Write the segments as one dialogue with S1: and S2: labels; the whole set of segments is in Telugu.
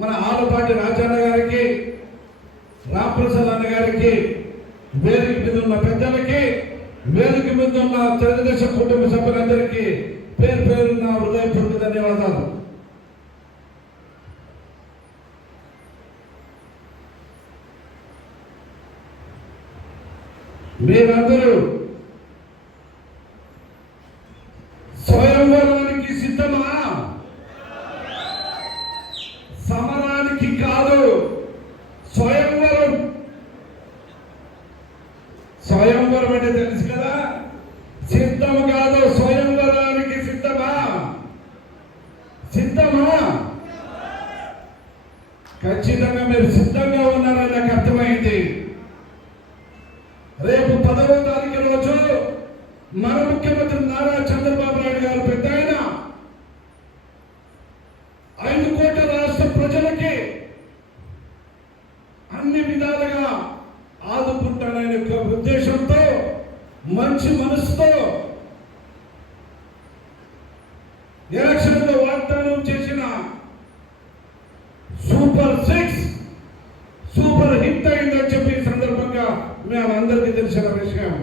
S1: మన ఆలపాటి రాజన్న గారికి రామప్రసాద్ అన్న గారికి వేదిక మీద ఉన్న పెద్దలకి వేదిక మీద ఉన్న తెలుగుదేశం కుటుంబ సభ్యులందరికీ పేరు పేరున్న హృదయపూర్వక ధన్యవాదాలు. మీరందరూ స్వయంవరం సిద్ధమా సమరానికి కాదు స్వయంవరం అంటే తెలుసు కదా? సిద్ధం కాదు స్వయంవరానికి సిద్ధమా? సిద్ధమా? ఖచ్చితంగా మీరు సిద్ధంగా ఉన్నారని నాకు అర్థమైంది. రేపు పదవ తారీఖు రోజు మన ముఖ్యమంత్రి నారా చంద్రబాబు నాయుడు గారు పెద్ద ఆయన ఐదు కోట్ల రాష్ట్ర ప్రజలకి అన్ని విధాలుగా ఆదుకుంటాననే ఒక ఉద్దేశంతో మంచి మనసుతో ఎలక్షన్లో వాగ్దానం చేసిన సూపర్ సిక్స్ సూపర్ హిట్ అయిందని చెప్పి సందర్భంగా మేము అందరికీ తెలిసిన విషయం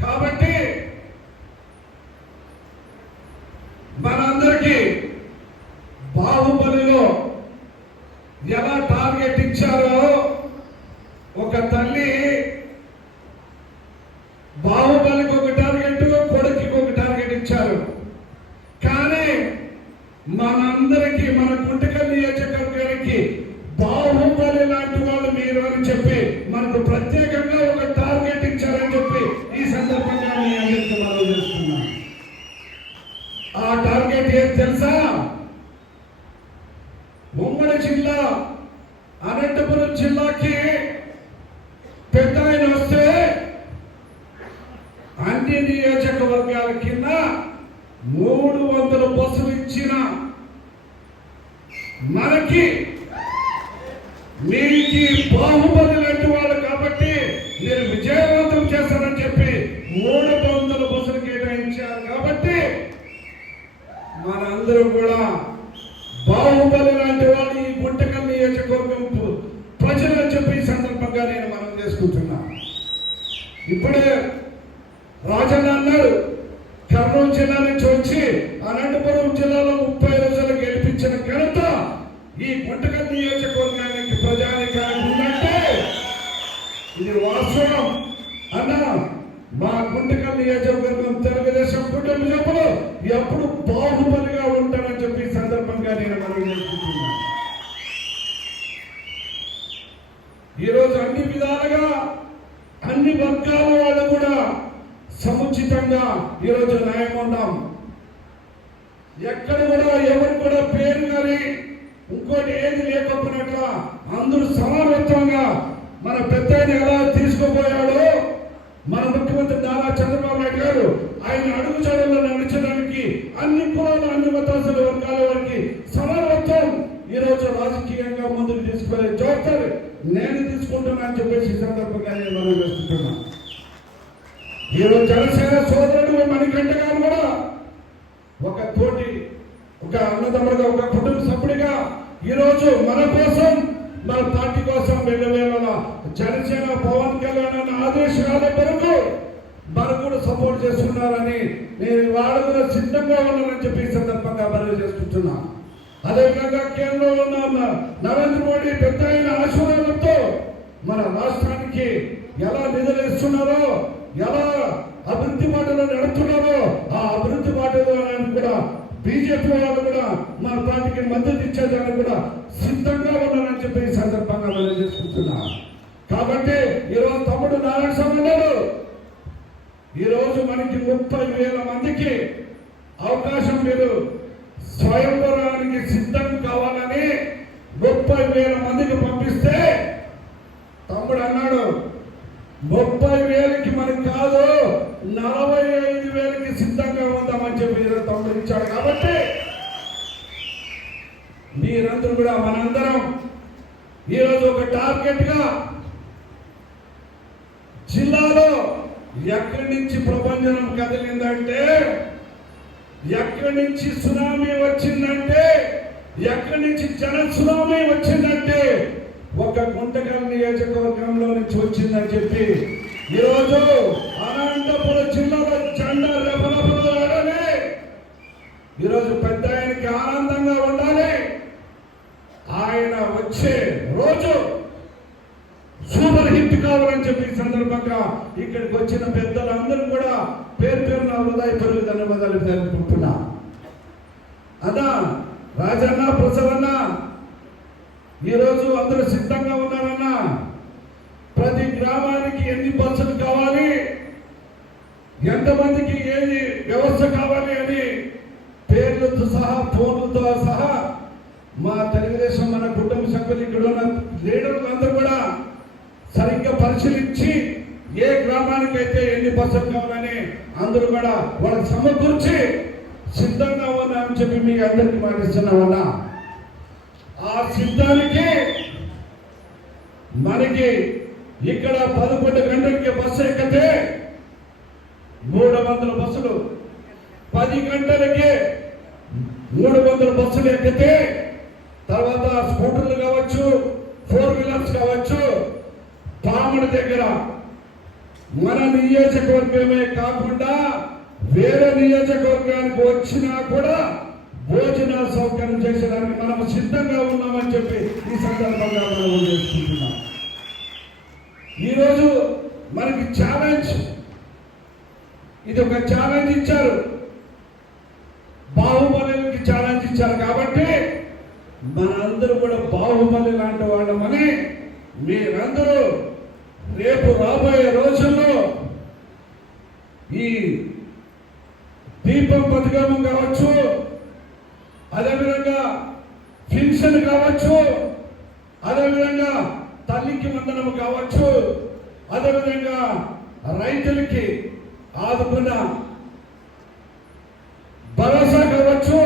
S1: కాబట్టి మనందరికీ బాహుబలిలో ఎలా టార్గెట్ ఇచ్చారో ఒక తల్లి బాహుబలికి ఒక టార్గెట్ కొడుకుకి ఒక టార్గెట్ ఇచ్చారు కానీ మనందరికీ మన గుంటకల్ నియోజకవర్గానికి బాహుబలి లాంటి వాళ్ళు మీరు అని చెప్పి మనకు ప్రత్యేకంగా ఒక టార్గెట్ ఇచ్చారని చెప్పి ఈ సందర్భంగా మీ అందరికీ మనం చేస్తున్నాం ఆ టార్గెట్ ఏం తెలుసా ఉమ్మడి జిల్లా అనంతపురం జిల్లాకి పెద్ద ఆయన వస్తే అన్ని నియోజకవర్గాల కింద మూడు వందల బస్సులు ఇచ్చిన మనకి మీకు బాహుబలి లాంటి వాళ్ళు కాబట్టి నేను విజయవంతం చేస్తానని చెప్పి మూడు వందల బస్సులు కేటాయించారు కాబట్టి మనందరం కూడా బాహుబలి లాంటి వాళ్ళు ఈ గుంటకల్ నియోజకవర్గం ప్రజలు చెప్పి ఈ సందర్భంగా నేను మనం చేసుకుంటున్నా. ఇప్పుడే రాజన్న అన్నాడు కర్నూలు జిల్లా నుంచి వచ్చి అనంతపురం జిల్లాలో ముప్పై రోజులు గెలిపించిన ఘనత ఈ గుంటకల్ నియోజకవర్గానికి ప్రజానికానికి ఉందంటే ఇది వాస్తవం అన్న మా గుంటకల్ నియోజకవర్గం తెలుగుదేశం కుటుంబ సభ్యులు ఎప్పుడు బాహుబలిగా ఉంటారని చెప్పి ఈ సందర్భంగా నేను మనం చేసుకుంటున్నాను ఈరోజు అన్ని విధాలుగా అన్ని వర్గాల వాళ్ళు కూడా సముచితంగా ఈరోజు న్యాయం ఉన్నాం ఎక్కడ కూడా ఎవరు కూడా పేరు కానీ ఇంకోటి ఏది లేకపోయినట్ల అందరూ సమానత్వంగా మన పెద్ద ఎలా తీసుకుపోయాడో మన ముఖ్యమంత్రి నారా చంద్రబాబు నాయుడు గారు ఆయన అడుగు చాడల్లో నడిచడానికి అన్ని కులాలు అన్ని మతాసుల వర్గాల వారికి సమానత్వం ఈ రోజు రాజకీయంగా ముందుకు తీసుకునే జవాబారి నేను తీసుకుంటున్నా అని చెప్పేసి ఈ మనం వేసుకుంటున్నా. ఈరోజు జనసేన సోదరుడు మణికంఠ గారు కూడా. ఒక తోటి ఒక అన్నదమ్ముడుగా ఒక కుటుంబ సభ్యుడిగా ఈరోజు మన కోసం మన పార్టీ కోసం వెళ్ళలేమన్న జనసేన పవన్ కళ్యాణ్ అన్న ఆదేశాల వరకు మనకు కూడా సపోర్ట్ చేస్తున్నారని నేను వాళ్ళు కూడా సిద్ధంగా ఉన్నానని చెప్పి సందర్భంగా మనవి చేసుకుంటున్నా. అదేవిధంగా కేంద్రంలో ఉన్న నరేంద్ర మోడీ పెద్ద అయిన ఆశీర్వాదంతో మన రాష్ట్రానికి ఎలా నిధులు ఇస్తున్నారో ఎలా అభివృద్ధి బాటలో నడుపుతున్నారో ఆ అభివృద్ధి బాటలో కూడా బీజేపీ వాళ్ళు కూడా మన పార్టీకి మద్దతు ఇచ్చేదానికి కూడా సిద్ధంగా ఉన్నారని చెప్పి ఈ సందర్భంగా మనం చేసుకుంటున్నా కాబట్టి ఈరోజు తమ్ముడు నారాయణ స్వామి ఉన్నాడు. ఈరోజు మనకి ముప్పై వేల మందికి అవకాశం మీరు స్వయంవరానికి సిద్ధం కావాలని ముప్పై వేల మందికి పంపిస్తే అప్పుడు అన్నాడు ముప్పై వేలకి మనకు కాదు నలభై ఐదు వేలకి సిద్ధంగా ఉందామని చెప్పి ఈరోజు ఇచ్చాడు కాబట్టి మీరందరూ కూడా మనందరం ఈరోజు ఒక టార్గెట్గా జిల్లాలో ఎక్కడి నుంచి ప్రపంచం కదిలిందంటే ఎక్కడి నుంచి సునామీ వచ్చిందంటే ఎక్కడి నుంచి జన సునామీ వచ్చిందంటే ఒక గుంటకల్ నియోజకవర్గంలో నుంచి వచ్చిందని చెప్పి ఈరోజు అనంతపురం జిల్లాలో జెండా రెపరెపలాడాలి ఈరోజు పెద్ద ఆయనకి ఆనందంగా ఉండాలి. ఆయన వచ్చే రోజు సూపర్ హిట్ కావాలని చెప్పి ఈ సందర్భంగా ఇక్కడికి వచ్చిన పెద్దలందరూ కూడా పేరు పేరున హృదయపూర్వక ధన్యవాదాలు తెలుపుకుంటున్నా. అదా రాజన్న ప్రసవన్న ఈరోజు అందరూ సిద్ధంగా ఉన్నారన్నా? ప్రతి గ్రామానికి ఎన్ని బస్సులు కావాలి? ఎంతమందికి ఏది వ్యవస్థ కావాలి అని పేర్లతో సహా ఫోన్లతో సహా మా తెలుగుదేశం మన కుటుంబ సభ్యులు ఇక్కడ ఉన్న లీడర్లు అందరూ కూడా సరిగ్గా పరిశీలించి ఏ గ్రామానికైతే ఎన్ని బస్సులు కావాలని అందరూ కూడా వాళ్ళకి సమకూర్చి సిద్ధంగా ఉన్నామని చెప్పి మీకు అందరికీ మాటిస్తున్నామన్నా. సిద్ధానికి మనకి ఇక్కడ పదకొండు గంటలకి బస్సు ఎక్కితే మూడు వందల బస్సులు. పది గంటలకి మూడు వందల బస్సులు ఎక్కితే తర్వాత స్కూటర్లు కావచ్చు ఫోర్ వీలర్స్ కావచ్చు పాముల దగ్గర. మన నియోజకవర్గమే కాకుండా వేరే నియోజకవర్గానికి వచ్చినా కూడా భోజన సౌకర్యం చేసేదానికి మనం సిద్ధంగా ఉన్నాం. ఈ సందర్భంగా మనం చేసుకుంటున్నాం. ఈరోజు మనకి ఛాలెంజ్ ఇది ఒక ఛాలెంజ్ ఇచ్చారు. బాహుబలికి ఛాలెంజ్ ఇచ్చారు కాబట్టి మనందరూ కూడా బాహుబలి లాంటి వాళ్ళమని మీరందరూ రేపు రాబోయే రోజుల్లో ఈ దీపం పథకం కావచ్చు అదేవిధంగా పెన్షన్ కావచ్చు అదేవిధంగా తల్లికి వందనము కావచ్చు. అదేవిధంగా రైతులకి ఆదుకున్న భరోసా కావచ్చు.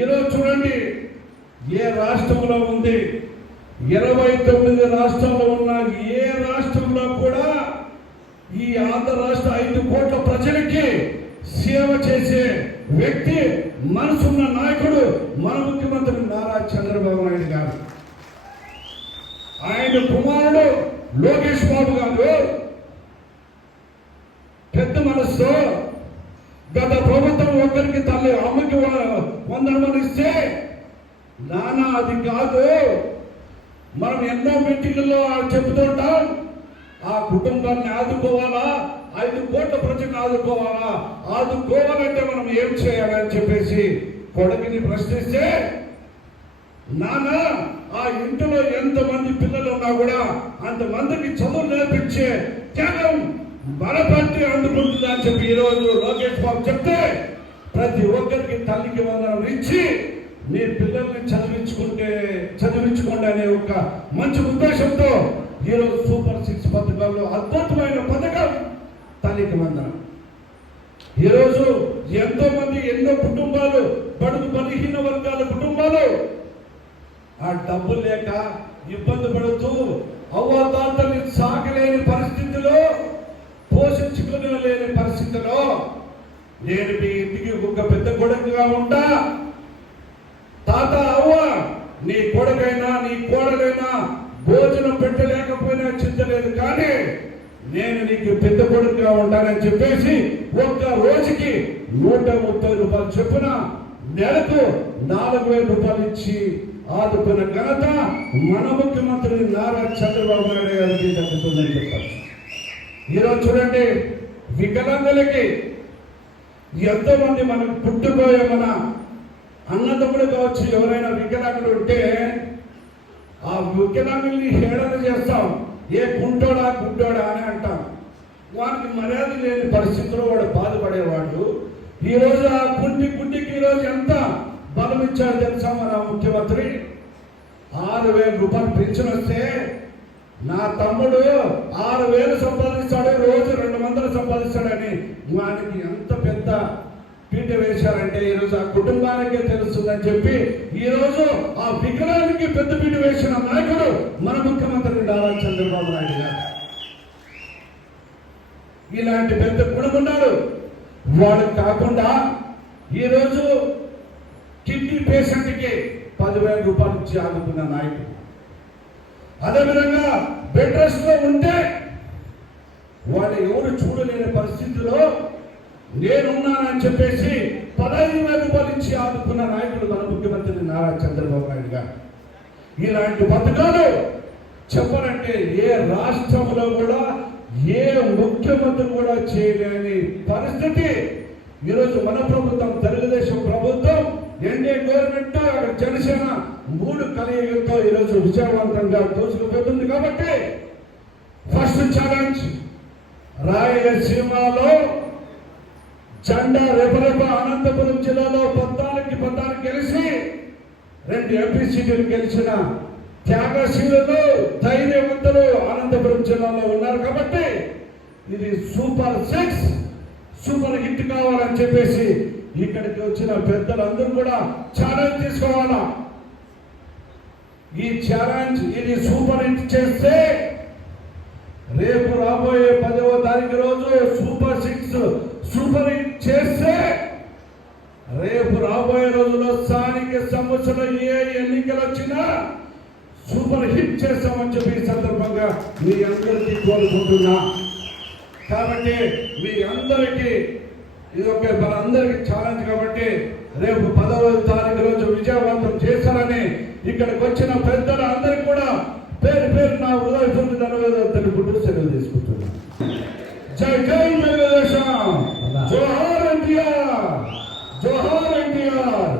S1: ఈరోజు చూడండి ఏ రాష్ట్రంలో ఉంది? ఇరవై తొమ్మిది రాష్ట్రంలో ఉన్న ఏ రాష్ట్రంలో కూడా ఈ ఆంధ్ర రాష్ట్ర ఐదు కోట్ల ప్రజలకి సేవ చేసే వ్యక్తి మనసున్న నాయకుడు మన ముఖ్యమంత్రి నారా చంద్రబాబు నాయుడు గారు ఆయన కుమారుడు లోకేష్ బాబు గారు పెద్ద మనస్సు. గత ప్రభుత్వం ఒక్కరికి తల్లి అమ్మకి వందనం ఇస్తే నానా అది కాదు. మనం ఎన్నో మెట్టికల్లో చెబుతుంటాం ఆ కుటుంబాన్ని ఆదుకోవాలా? ఐదు కోట్ల ప్రజలను ఆదుకోవాలా? ఆదుకోవాలంటే మనం ఏం చేయాలని చెప్పేసి కొడుకుని ప్రశ్నిస్తే నానా ఆ ఇంటిలో ఎంతమంది పిల్లలు ఉన్నా కూడా అంతమందికి చదువు నేర్పించే త్యాగం మన పార్టీ అందుకుంటుందా అని చెప్పి ఈరోజు లోకేష్ బాబు చెప్తే ప్రతి ఒక్కరికి తల్లికి వందనం ఇచ్చి మీ పిల్లల్ని చదివించుకుంటే చదివించుకోండి అనే ఒక మంచి ఉద్దేశంతో ఈరోజు సూపర్ సిక్స్ పథకాల్లో అద్భుతమైన పథకం తల్లికి వందనం. ఈరోజు ఎంతో మంది ఎన్నో కుటుంబాలు బడుగు బలహీన వర్గాల కుటుంబాలు ఆ డబ్బు లేక ఇబ్బంది పడుతూ అవ్వతాతల్ని సాగలేని పరిస్థితిలో పోషించుకునలేని పరిస్థితిలో నేను మీ ఇంటికి ఒక పెద్ద కొడుకుగా ఉంటా. తాత అవ్వ నీ కొడుకైనా నీ కోడలైనా భోజనం పెట్టలేకపోయినా చింతలేదు కానీ నేను నీకు పెద్ద కొడుకుగా ఉంటానని చెప్పేసి ఒక్క రోజుకి నూట ముప్పై రూపాయలు చొప్పున నెలకు నాలుగు వేల రూపాయలు ఇచ్చి ఆదుకున్న ఘనత మన ముఖ్యమంత్రి నారా చంద్రబాబు నాయుడు గారికి దక్కుతుందని చెప్పారు ఈరోజు చూడండి వికలాంగులకి ఎంతో మంది మనకు పుట్టుకోయే మన అన్నదమ్ముడు కావచ్చు ఎవరైనా వికలాంగులు ఉంటే ఆ వికలాంగుల్ని హేళన చేస్తాం. ఏ కుంటోడా గుంటోడా అని అంటాం. వానికి మర్యాద లేని పరిస్థితిలో వాడు బాధపడేవాడు. ఈరోజు ఆ కుంటి కుంటికి ఈరోజు ఎంత ఇచ్చాడు తెలుసా మన ముఖ్యమంత్రి? ఆరు వేల రూపాయలు పెన్షన్ వస్తే నా తమ్ముడు ఆరు వేలు సంపాదిస్తాడు రోజు రెండు వందలు సంపాదిస్తాడని. వానికి ఎంత పెద్ద పీట వేశారంటే ఈరోజు ఆ కుటుంబానికే తెలుస్తుందని చెప్పి ఈరోజు ఆ విగ్రహానికి పెద్ద పీట వేసిన నాయకుడు మన ముఖ్యమంత్రి నారా చంద్రబాబు నాయుడు గారు. ఇలాంటి పెద్ద గుణం ఉన్నాడు వాడు కాకుండా ఈరోజు కిడ్నీ పేషెంట్కి పదివేల రూపాయలు ఇచ్చి ఆదుకున్న నాయకుడు. అదేవిధంగా బెడ్ రెస్ట్ ఉంటే వాళ్ళు ఎవరు చూడలేని పరిస్థితిలో నేనున్నానని చెప్పేసి పదహైదు వేల రూపాయలు ఇచ్చి ఆదుకున్న నాయకుడు మన ముఖ్యమంత్రి నారా చంద్రబాబు నాయుడు గారు. ఇలాంటి పథకాలు చెప్పనంటే ఏ రాష్ట్రంలో కూడా ఏ ముఖ్యమంత్రి కూడా చేయలేని పరిస్థితి. ఈరోజు మన ప్రభుత్వం తెలుగుదేశం ప్రభుత్వం ఎన్డీఏ గవర్నమెంట్ అక్కడ జనసేన మూడు కలయికలతో ఈరోజు విజయవంతంగా దోచుకుపోతుంది కాబట్టి ఫస్ట్ ఛాలెంజ్ రాయలసీమలో జెండా రెపరెప అనంతపురం జిల్లాలో పద్నాలుగు పద్నాలుగు గెలిచి రెండు ఎంపీ సీట్లు గెలిచిన త్యాగశీలులు ధైర్యవంతులు అనంతపురం జిల్లాలో ఉన్నారు కాబట్టి ఇది సూపర్ సిక్స్ సూపర్ హిట్ కావాలని చెప్పేసి ఇక్కడికి వచ్చిన పెద్దలందరూ కూడా ఛాలెంజ్ తీసుకోవాలా ఈ ఛాలెంజ్ ఇది సూపర్ హిట్ చేస్తే రేపు రాబోయే పదవ తారీఖు రోజు సూపర్ సిక్స్ సూపర్ హిట్ చేస్తే రేపు రాబోయే రోజుల్లో స్థానిక సంవత్సరం ఏ ఎన్నికలు వచ్చినా సూపర్ హిట్ చేస్తామని చెప్పి ఈ సందర్భంగా మీ అందరికీ కోరుకుంటున్నా. కాబట్టి మీ అందరికీ ఇది ఒక మనందరికీ ఛాలెంజ్ కాబట్టి రేపు పదవ తారీఖు రోజు విజయవంతం చేశారని ఇక్కడికి వచ్చిన పెద్దల అందరికీ కూడా పేరు పేరు నా హృదయపూర్వక ధన్యవాదాలు తెలుపుకుంటూ సెలవు తీసుకుంటున్నాను. జై జై జోహార్ ఎన్టీఆర్. జోహార్ ఎన్టీఆర్.